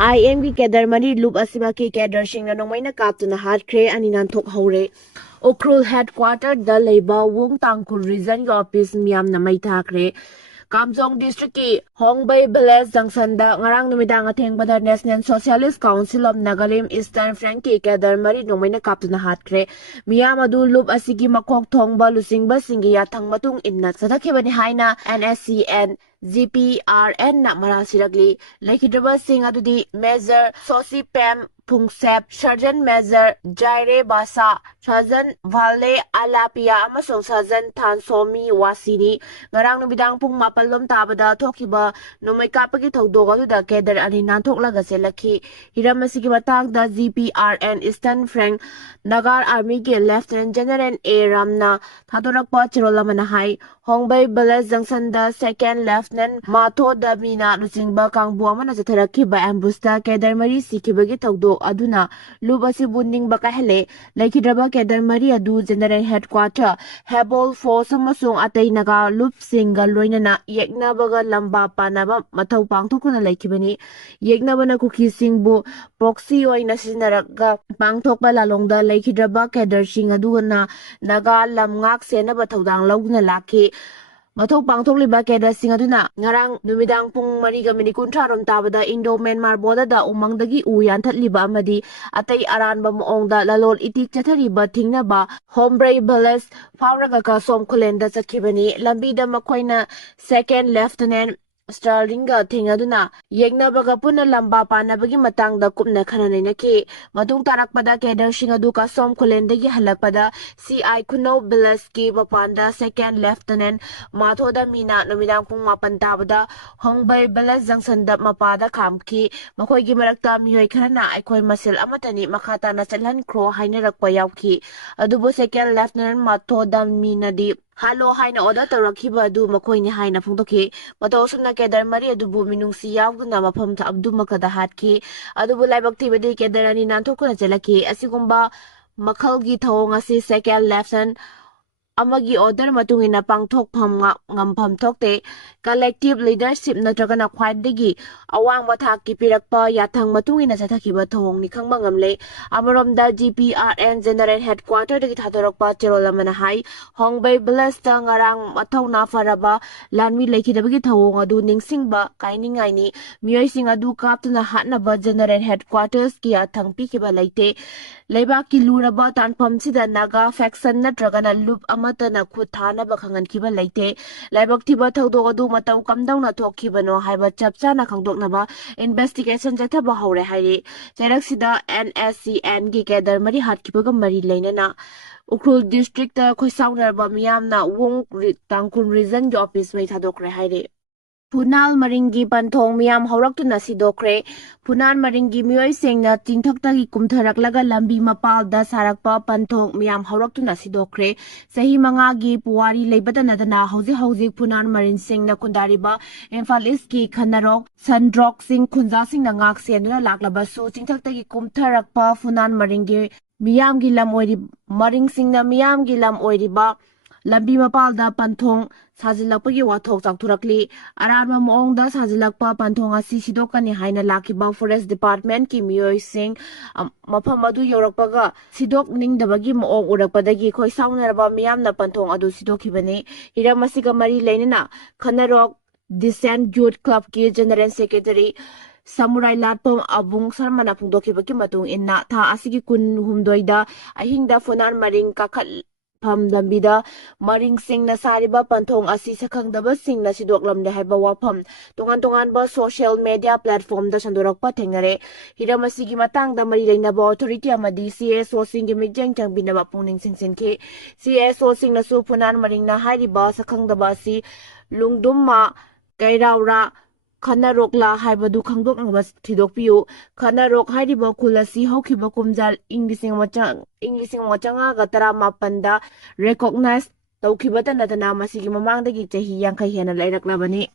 IM की Cadre mari loop asima ki Cadre singna nongmaina Kaptuna Hatkhre ani Nanthokhre Ukrul headquarter da leiba wung Tangkhul region ki office miyam na mai Thakhre Kamjong district ki Hongbei village junction da ngarang numidang athengpada National Socialist Council of Nagalim Eastern Frank ki Cadre mari nongmaina Kaptuna Hatkhre miyam adu loop asigi makok thongba lusingba singi yathang matung inna sathakibani haina NSCN GPRN na marasiragli laikidaba sing adudi Major Sosi Pam Pungsep Sergeant Major Jaire Basa Sergeant Vale Alapia amasong Sergeant Tansomi Wasini ngarang nubidang pung mapalom tabada thokiba numay kapagi thawdog aduda Cadre ani Nanthoklaga selaki hiram asigi matangda GPRN Eastern Frank Nagar Army ke Lieutenant General A Ramna thadorakpa chirolamana hai Hongbei village junction da second Lieutenant Matho Damina Nuchingba Kangbu amana jatharakiba ambushda Cadre mari sikibagi thawdog aduna lubasi bunning bakahele laikhidraba Cadre mari adu General Headquarter Hebol Force amasung atay naga loop singa loinana yeknabaga lamba panaba mathau pangthokuna laikibani yeknabana kuki singbu proxy oina sinaraga pangthokpa lalongda laikhidraba Cadre sing aduna naga lamngak senaba thaudang launa lakhi Mathau pangthokliba Cadre sing aduna ngarang numidang pung mariga minikuntharom tabada Indo Myanmar border da umangdagi u yanthatliba amadi atay aranba moongda lalol itik chathariba thingnaba Hombrey village fauraga ka somkhulenda chakhibani lambida makoina second lieutenant Starlinga thingaduna yeknabaga puna lamba panabagi matangda kupna khananainaki matung tarakpada Cadre sing adu ka somkhulendagi halakpada CI Kunau village ki mapanda second lieutenant Mathoda Mina numidang pung mapan tabada Hongbei village junction da mapada khamki makoigi marakta miyoi kharana aikoi masil amatani makhata na chalhan kro hainarakpa yawki adubu second lieutenant Mathoda Mina di Halo haina order tarakhiba adu makoini haina phungtoki matawsumna Cadre mari adubu minungsi yawguna mafam tha abdu makada hatki adubu laibak thibadi Cadre ani Nanthokuna chelaki asigumba makhalgi thawong asi second lieutenant amagi order matungina pangthokpham ngampham thokte collective leadership natragana khwaidagi awangba thakki pirakpa yathang matungina chathakiba thawong ni khangba ngamle amaromda GPRN General Headquarter dagi thadorakpa cherolamana hai Hongbei village ta ngarang mathawna faraba lanmi lekhidabagi thawong adu ningsingba kainingai ni miyoi sing adu kaptuna hatnaba General Headquarters ki yathang pikiba leite leibaki luraba tanpham sida Naga faction natragana loop amatana khutthana bakhangan kiba leite laibak thiba thawdog adu matau kamdawna thokkibano haiba chapchana khangdoknaba investigation jathaba hore hairi cheraksida NSCN gi Cadre mari hatkibaga mari leinana Ukrul district ta khoisaunarba miyamna wung Tangkhul region gi office mai thadokre haire Punal maringi panthong miyam haurakuna sidokre Punal maringi miyoi sengna tingthaktagi kumtharaklaga lambi mapalda sarakpa panthong miyam haurakuna sidokre sahi mangagi puwari leibadana hauzi Punal marin sengna kundariba Imphal East ki Khanarok Sandrok sing khunja singna ngak senuna laklaba su tingthaktagi kumtharakpa Punal maringi miyam gi lam oiri maring singna miyam gi lam oiriba lambi mapalda panthong sajilakpagi wathok changthurakli aranma moongda sajilakpa panthong asi sidokani haina lakiba forest department ki miyoi sing mafam adu yorakpaga sidok ningdabagi moong urakpadagi khoi saunarba miyamna panthong adu sidokhibani hiramasiga mari leinana Khanarok Descent Youth Club ki General Secretary Samurai Latpom Abung Sarmana phungdokibaki matung inna tha asigi kun humdoida ahingda Punal maring kakhat Pham lambida maring singna sariba panthong asi sakhangdaba singna sidoklamde haiba wafam tongan ba social media platform da sandorakpa thengnare hiramasigi matangda mari leinaba authority amadi CSO singi migjang changbinaba pungning singsinki CSO singna su Punal maringna hairiba sakhangdaba si lungdumma kairaura Khanarokla haibadu khangdok ngaba thidokpiu Khanarok hairiba khulasi haukiba kumjal English wachanga ga 18 da recognize tawkhibata nadana masigi mamangdagi chahi yankai hena lairaklabani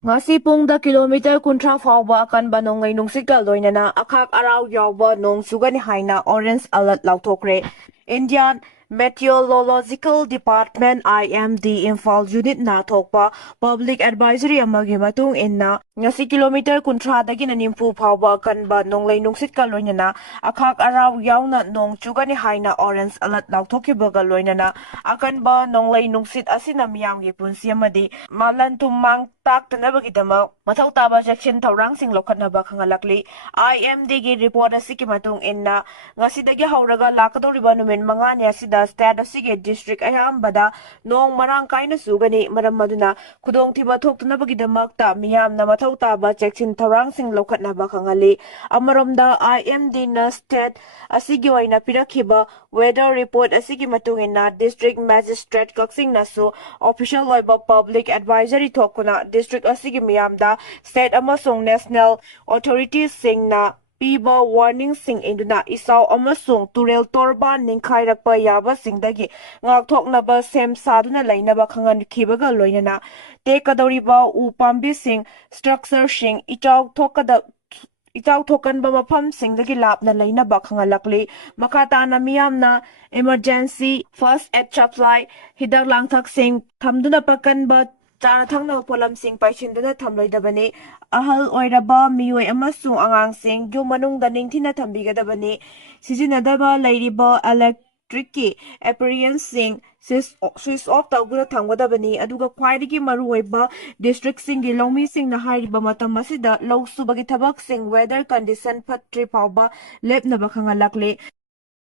ngasi pungda kilometer kuntra fawba kan banongai nungsikal loinana akhak arau yawba nong sugani haina orange alert lauthokre Indian Meteorological Department IMD Imphal Unit na thokpa Public Advisory amagi matung inna ngasi kilometer kunthradagi na nimpu phawba kanba nonglei nungsit ka loinana akhak araw yauna nong chugani haina orange alert lauthokibaga loinana akanba nonglei nungsit asina miyamgi punsi amadi malan tumang tak tanabagi dama mathau taba section thorang sing lokhatnaba khangalakli IMD gi report asiki matung inna ngasidagi hauraga lakadoriba numen mangani asida state asige district ayambada nong marang kaina sugani maram maduna khudong thiba thoktunabagi damakta miyamna mathau taba section thorang sing lokhatnaba khangali amaromda IMD na state asigi oina pirakhiba weather report asigi matung inna district magistrate kaksing nasu official oiba public advisory thokuna district asigi miyamda state amasung national authorities singna piba warning sing induna isaw amasung turel torba ningkhairakpa yaba singdagi ngakthoknaba sem saduna lainaba khangan khibaga loinana tekadoriba u pambi sing structure sing ichaw thokanba mafam singdagi lapna lainaba khangalakli makatana miyamna emergency first aid supply hidak langthak sing thamduna pakanba Chara thangna polam sing paishinduna thamloidabani ahal oiraba miyoi amasung angang sing ju manungda ningthina thambigadabani sijinadaba lairiba electric ki appliance sing switch off tawgura thamgadabani aduga khwaidagi maruoiba district singi longmi sing na hairiba matam asida low subagi thabak sing weather condition phatri pawba lepnaba khangalakle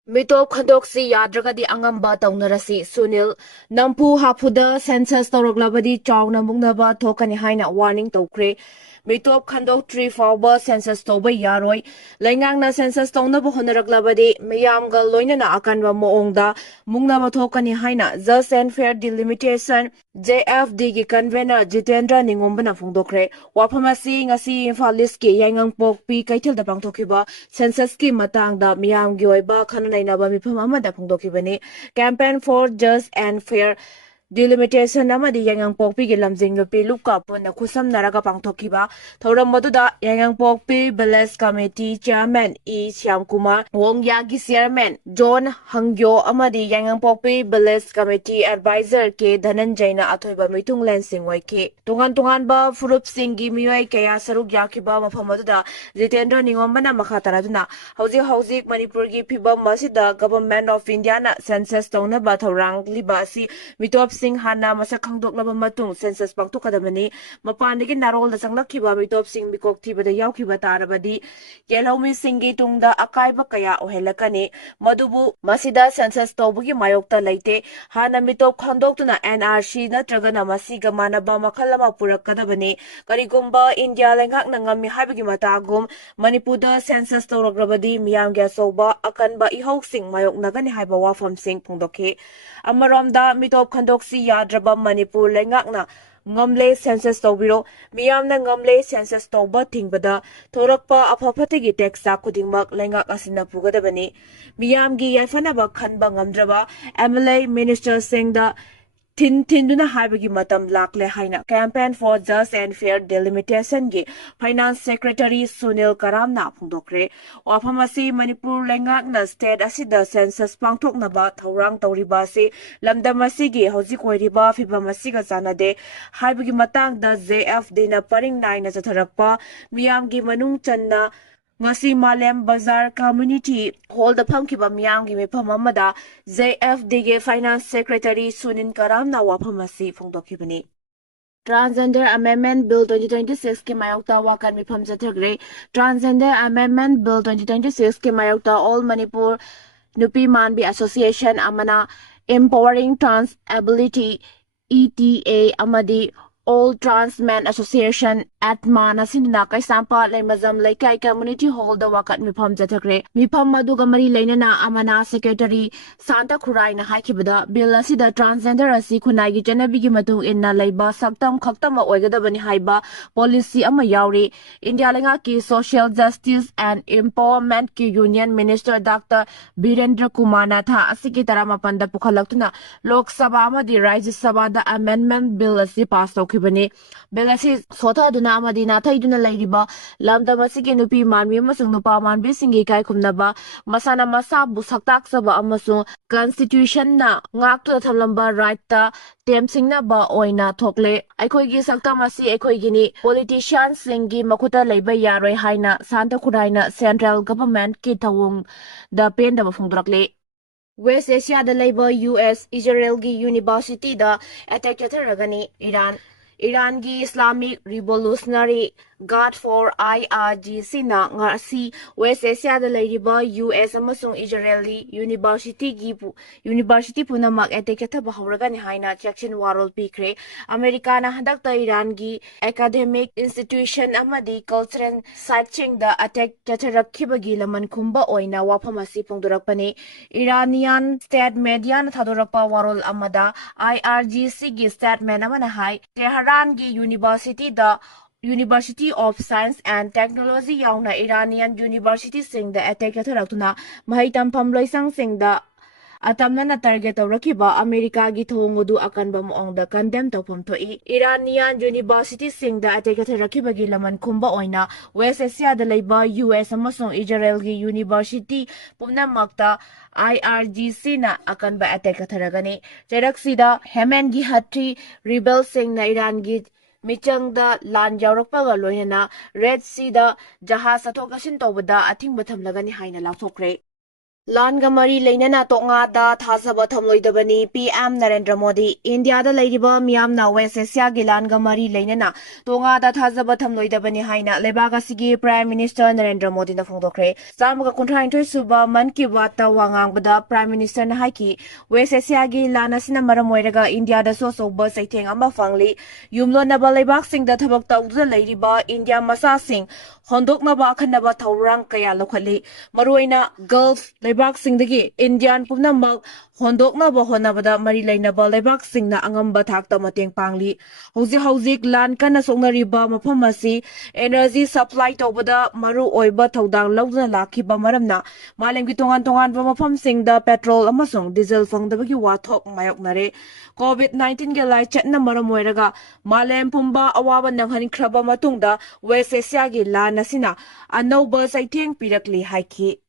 Mitop khandoksi yadragadi angamba taunarasi Sunil Nampu Hapuda census tawraglabadi chawna mungnaba thokani haina warning tawkhre Mitop khandok 3 fawba census tawba yaroi laingangna census tawnaba honaraglabadi miyamga loinana akanba moongda mungnaba thokani haina just and fair delimitation JFD gi convener Jitendra Ningombana phongdokre waphamasi ngasi Imphal East ki yaingang pokpi kaithilda pangthokiba census ki matangda miyamgi oiba nainaba mifam amada phongdokibani campaign for just and fair delimitation amadi yangang pokpi gi lamjing lupi lupka pona khusam naraga pangthokiba thoram maduda yangang pokpi village committee chairman E Shyam Kumar Wongya gi chairman John Hangyo amadi yangang pokpi village committee advisor ke Dhananjay na athoiba mitung lensing waike tungan ba furup singi miyoi kaya saruk yakiba mafam maduda Jitendra Ningombana makataraduna hauzik Manipur gi phibam masida government of India na census tawna ba thorang liba si mitop sing hana masa khangdoklaba matung census pangtokadabani mapandagi narol da changlakhiba mitop sing mikok thibada yaukhiba tarabadi yelhomi singi tungda akaiba kaya ohelakani madubu masida census tawbugi mayokta leite hana mitop khandoktuna NRC natragana masiga manaba makhalama purakadabani karigumba India lenghak nangami haibagi matagum Manipurda census tawragrabadi miyamga soba akanba ihoksing mayok nagani haiba wafam sing phongdokhe amaromda mitop khandoksi yadraba Manipur lengakna ngamle census tawbiro miyamna ngamle census tawba thingbada thorakpa apaphatigi taxa khudingmak lengak asina pugadabani miyamgi yaifanaba khanba ngamdraba MLA minister singda Tinduna haibagi matam lakle haina campaign for just and fair delimitation gi finance secretary Sunil Karamna phongdokre wafamasi Manipur lengakna state asida census pangthoknaba thorang tawriba se lamdamasi gi hojik oiriba phibamasi ga janade haibagi matangda JFD na paring naina chatharakpa miyamgi manung channa ngasi Malem Bazar Community Hall da phamkiba miyamgi mifam amada JFD ge Finance Secretary Sunin Karamna waphamasi phongdokibani Transgender Amendment Bill 2026 ke mayokta wakan mifam jathagre Transgender Amendment Bill 2026 ke mayokta All Manipur Nupi Manbi Association amana Empowering Trans Ability ETA amadi All Trans Men Association Atma nasinna kaisampa lemazam laikai community hall da wakat mifam jathakre mifam maduga mari leinana amana secretary Santa Khurai na haikibada bill asida transgender asi khunai gi janabigi matu inna leiba saktam khaktama oigadabani haiba policy ama yauri India lenga ki social justice and empowerment ki union minister Dr. Birendra Kumar Natha asiki tarama panda pukhalaktuna Lok Sabha amadi Rajya Sabha da amendment bill asi pass ꯍꯧꯗꯣꯛꯈꯤꯕꯅꯤ ꯕꯦꯜ ꯑꯁꯤ ꯁꯣꯊꯗꯨꯅ ꯑꯃꯗꯤ ꯅꯥꯊꯩꯗꯨꯅ ꯂꯩꯔꯤꯕ ꯂꯝꯗꯝ ꯑꯁꯤꯒꯤ ꯅꯨꯄꯤ ꯃꯥꯟꯕꯤ ꯑꯃꯁꯨꯡ ꯅꯨꯄꯥ ꯃꯥꯟꯕꯤꯁꯤꯡꯒꯤ ꯏꯀꯥꯏꯈꯨꯝꯅꯕ ꯃꯁꯥꯅ ꯃꯁꯥꯕꯨ ꯁꯛꯇꯥꯛꯆꯕ ꯑꯃꯁꯨꯡ ꯀꯟꯁꯇꯤꯇ꯭ꯌꯨꯁꯟꯅ ꯉꯥꯛꯇꯨꯅ ꯊꯝꯂꯝꯕ ꯔꯥꯏꯠꯇ ꯇꯦꯝꯁꯤꯡꯅꯕ ꯑꯣꯏꯅ ꯊꯣꯛꯂꯦ ꯑꯩꯈꯣꯏꯒꯤ ꯁꯛꯇꯝ ꯑꯁꯤ ꯑꯩꯈꯣꯏꯒꯤꯅꯤ ꯄꯣꯂꯤꯇꯤꯁꯤꯌꯥꯟꯁꯤꯡꯒꯤ ꯃꯈꯨꯠꯇ ꯂꯩꯕ ꯌꯥꯔꯣꯏ ꯍꯥꯏꯅ ꯁꯥꯟꯇꯈꯨꯔꯥꯏꯅ ꯁꯦꯟꯇ꯭ꯔꯦꯜ ꯒꯚꯔꯟꯃꯦꯟꯠꯀꯤ ꯊꯧꯑꯣꯡꯗ ꯄꯦꯟꯗꯕ ꯐꯣꯡꯗꯣꯔꯛꯂꯦ ꯋꯦꯁ ꯑꯦꯁꯤꯌꯥꯗ ꯂꯩꯕ ꯌꯨꯑꯦꯁ ꯏꯖꯔꯦꯜꯒꯤ ꯌꯨꯅꯤꯚꯔꯁꯤꯇꯤꯗ ꯑꯦꯇꯦꯛ ꯆꯠꯊꯔꯒꯅꯤ ꯏꯔꯥꯟꯒꯤ ꯏꯁꯂꯥꯃꯤc ꯔꯤꯚꯣꯂꯨꯁꯅꯔꯤ ꯒꯥꯔꯗ ꯐꯣꯔ IRGCꯅ ꯉꯁꯤ ꯋꯦꯁ ꯑꯦꯁꯤꯌꯥꯗ ꯂꯩꯔꯤꯕ ꯌꯨꯑꯦꯁ ꯑꯃꯁꯨꯡ ꯏꯖꯔꯦꯜꯒꯤ ꯌꯨꯅꯤꯚꯔꯁꯤꯇꯤ ꯄꯨꯝꯅꯃꯛ ꯑꯦꯇꯦꯛ ꯆꯠꯊꯕ ꯍꯧꯔꯒꯅꯤ ꯍꯥꯏꯅ ꯆꯦꯛꯁꯤꯟ ꯋꯥꯔꯣꯜ ꯄꯤꯈ꯭रे ꯑꯃꯦꯔꯤꯀꯥꯅ ꯍꯟꯗꯛꯇ ꯏꯔꯥꯟꯒꯤ ꯑꯦꯀꯥꯗꯦꯃꯤꯛ ꯏꯟꯁꯇꯤꯇ꯭ꯌꯨꯁꯟ ꯑꯃꯗꯤ ꯀꯜꯆꯔꯦꯜ ꯁꯥꯏꯠꯁꯤꯡꯗ ꯑꯦꯇꯦꯛ ꯆꯠꯊꯔꯛꯈꯤꯕꯒꯤ ꯂꯃꯟ ꯈꯨꯝꯕ ꯑꯣꯏꯅ ꯋꯥꯐꯝ ꯑꯁꯤ ꯐꯣꯡꯗꯣꯔꯛꯄꯅꯤ ꯏꯔꯥꯅꯤꯌꯥꯟ ꯁ꯭ꯇꯦꯠ ꯃꯦꯗꯤꯌꯥꯅ ꯊꯥꯗꯣꯔꯛꯄ ꯋꯥꯔꯣꯜ ꯑꯃꯗ IRGCꯒꯤ ꯁ꯭ꯇꯦꯠꯃꯦꯟ ꯑꯃꯅ ꯍꯥꯏ ꯇꯦꯍꯔꯥꯟꯒꯤ ꯌꯨꯅꯤꯚꯔꯁꯤꯇꯤ ꯑꯣꯐ ꯁꯥꯏꯟꯁ ꯑꯦꯟड ꯇꯦꯛꯅꯣꯂꯣꯖꯤ ꯌꯥꯎꯅ ꯏꯔꯥꯅꯤꯌꯟ ꯌꯨꯅꯤꯚꯔꯁꯤꯇꯤꯁꯤꯡꯗ ꯑꯦꯇꯦꯛ ꯆꯠꯊꯔꯛꯇꯨꯅ ꯃꯍꯩ ꯇꯝꯐꯝ ꯂꯣꯏꯁꯪꯁꯤꯡꯗ ꯑꯇꯝꯅꯅ ꯇꯥꯔꯒꯦꯠ ꯇꯧꯔꯛꯈꯤꯕ ꯑꯃꯦꯔꯤꯀꯥꯒꯤ ꯊꯧꯑꯣꯡ ꯑꯗꯨ ꯑꯀꯟꯕ ꯃꯑꯣꯡꯗ ꯀꯟꯗꯦꯝ ꯇꯧꯐꯝ ꯊꯣꯛꯏ ꯏꯔꯥꯅꯤꯌꯟ ꯌꯨꯅꯤꯚꯔꯁꯤꯇꯤꯁꯤꯡꯗ ꯑꯦꯇꯦꯛ ꯆꯠꯊꯔꯛꯈꯤꯕꯒꯤ ꯂꯃꯟ ꯈꯨꯝꯕ ꯑꯣꯏꯅ ꯋꯦꯁ ꯑꯦꯁꯤꯌꯥꯗ ꯂꯩꯕ ꯌꯨꯑꯦꯁ ꯑꯃꯁꯨꯡ ꯏꯖꯔꯦꯜꯒꯤ ꯌꯨꯅꯤꯚꯔꯁꯤꯇꯤ ꯄꯨꯝꯅꯃꯛꯇ IRGCꯅ ꯑꯀꯟꯕ ꯑꯦꯇꯦꯛ ꯆꯠꯊꯔꯒꯅꯤ ꯆꯩꯔꯛꯁꯤꯗ ꯍꯦꯃꯦꯟꯒꯤ ꯍꯠꯊ꯭ꯔꯤ ꯔꯤꯕꯦꯜꯁꯤꯡꯅ ꯏꯔꯥꯟꯒꯤ ꯃꯤꯆꯪꯗ ꯂꯥꯟ ꯌꯥꯎꯔꯛꯄꯒ ꯂꯣꯏꯅꯅ ꯔꯦꯗ ꯁꯤꯗ ꯖꯍꯥꯖ ꯆꯠꯊꯣꯛ ꯆꯠꯁꯤꯟ ꯇꯧꯕꯗ ꯑꯊꯤꯡꯕ ꯊꯝꯂꯒꯅꯤ ꯍꯥꯏꯅ ꯂꯥꯎꯊꯣꯛꯈ꯭रे ꯂꯥꯟꯒ ꯃꯔꯤ ꯂꯩꯅꯅ ꯇꯣꯛꯉꯥꯗ ꯊꯥꯖꯕ ꯊꯝꯂꯣꯏꯗꯕꯅꯤ PM ꯅꯔꯦꯟꯗ꯭ꯔ ꯃꯣꯗꯤ ꯏꯟꯗꯤꯌꯥꯗ ꯂꯩꯔꯤꯕ ꯃꯤꯌꯥꯝꯅ ꯋꯦꯁ ꯑꯦꯁꯤꯌꯥꯒꯤ ꯂꯥꯟꯒ ꯃꯔꯤ ꯂꯩꯅꯅ ꯇꯣꯛꯉꯥꯗ ꯊꯥꯖꯕ ꯊꯝꯂꯣꯏꯗꯕꯅꯤ ꯍꯥꯏꯅ ꯂꯩꯕꯥꯛ ꯑꯁꯤꯒꯤ ꯄ꯭ꯔꯥꯏꯝ ꯃꯤꯅꯤꯁꯇꯔ ꯅꯔꯦꯟꯗ꯭ꯔ ꯃꯣꯗꯤꯅ ꯐꯣꯡꯗꯣꯛꯈ꯭रे 152 ꯁꯨꯕ ꯃꯟ ꯀꯤ ꯕꯥꯠꯇ ꯋꯥ ꯉꯥꯡꯕꯗ ꯄ꯭ꯔꯥꯏꯝ ꯃꯤꯅꯤꯁꯇꯔꯅ ꯍꯥꯏꯈꯤ ꯋꯦꯁ ꯑꯦꯁꯤꯌꯥꯒꯤ ꯂꯥꯟ ꯑꯁꯤꯅ ꯃꯔꯝ ꯑꯣꯏꯔꯒ ꯏꯟꯗꯤꯌꯥꯗꯁꯨ ꯑꯆꯧꯕ ꯆꯩꯊꯦꯡ ꯑꯃ ꯐꯪꯂꯤ ꯌꯨꯝꯂꯣꯟꯅꯕ ꯂꯩꯕꯥꯛꯁꯤꯡꯗ ꯊꯕꯛ ꯇꯧꯗꯨꯅ ꯂꯩꯔꯤꯕ ꯏꯟꯗꯤꯌꯥ ꯃꯆꯥꯁꯤꯡ ꯍꯣꯟꯗꯣꯛꯅꯕ ꯑꯈꯟꯅꯕ ꯊꯧꯔꯥꯡ ꯀꯌꯥ ꯂꯧꯈꯠꯂꯤ ꯃꯔꯨꯑꯣꯏꯅ ꯒꯜꯐ ꯂꯩꯕꯥꯛꯁꯤꯡꯗꯒꯤ ꯏꯟꯗꯤꯌꯥꯟ ꯄꯨꯝꯅꯃꯛ ꯍꯣꯟꯗꯣꯛꯅꯕ ꯍꯣꯠꯅꯕꯗ ꯃꯔꯤ ꯂꯩꯅꯕ ꯂꯩꯕꯥꯛꯁꯤꯡꯅ ꯑꯉꯝꯕ ꯊꯥꯛꯇ ꯃꯇꯦꯡ ꯄꯥꯡꯂꯤ ꯍꯧꯖꯤꯛ ꯂꯥꯟ ꯀꯟꯅ ꯁꯣꯛꯅꯔꯤꯕ ꯃꯐꯝ ꯑꯁꯤ ꯑꯦꯅꯔꯖꯤ ꯁꯄ꯭ꯂꯥꯏ ꯇꯧꯕꯗ ꯃꯔꯨ ꯑꯣꯏꯕ ꯊꯧꯗꯥꯡ ꯂꯧꯗꯨꯅ ꯂꯥꯛꯈꯤꯕ ꯃꯔꯝꯅ ꯃꯥꯂꯦꯝꯒꯤ ꯇꯣꯉꯥꯟ ꯇꯣꯉꯥꯟꯕ ꯃꯐꯝꯁꯤꯡꯗ ꯄꯦꯇ꯭ꯔꯣꯜ ꯑꯃꯁꯨꯡ ꯗꯤꯖꯜ ꯐꯪꯗꯕꯒꯤ ꯋꯥꯊꯣꯛ ꯃꯥꯌꯣꯛꯅꯔꯦ COVID-19ꯒꯤ ꯂꯥꯏꯆꯠꯅ ꯃꯔꯝ ꯑꯣꯏꯔꯒ ꯃꯥꯂꯦꯝ ꯄꯨꯝꯕ ꯑꯋꯥꯕ ꯅꯪꯍꯟꯈ꯭ꯔꯕ ꯃꯇꯨꯡꯗ ꯋꯦꯁ ꯑꯦꯁꯤꯌꯥꯒꯤ ꯂꯥꯟ ꯑꯁꯤꯅ ꯑꯅꯧꯕ ꯆꯩꯊꯦꯡ ꯄꯤꯔꯛꯂꯤ ꯍꯥꯏꯈꯤ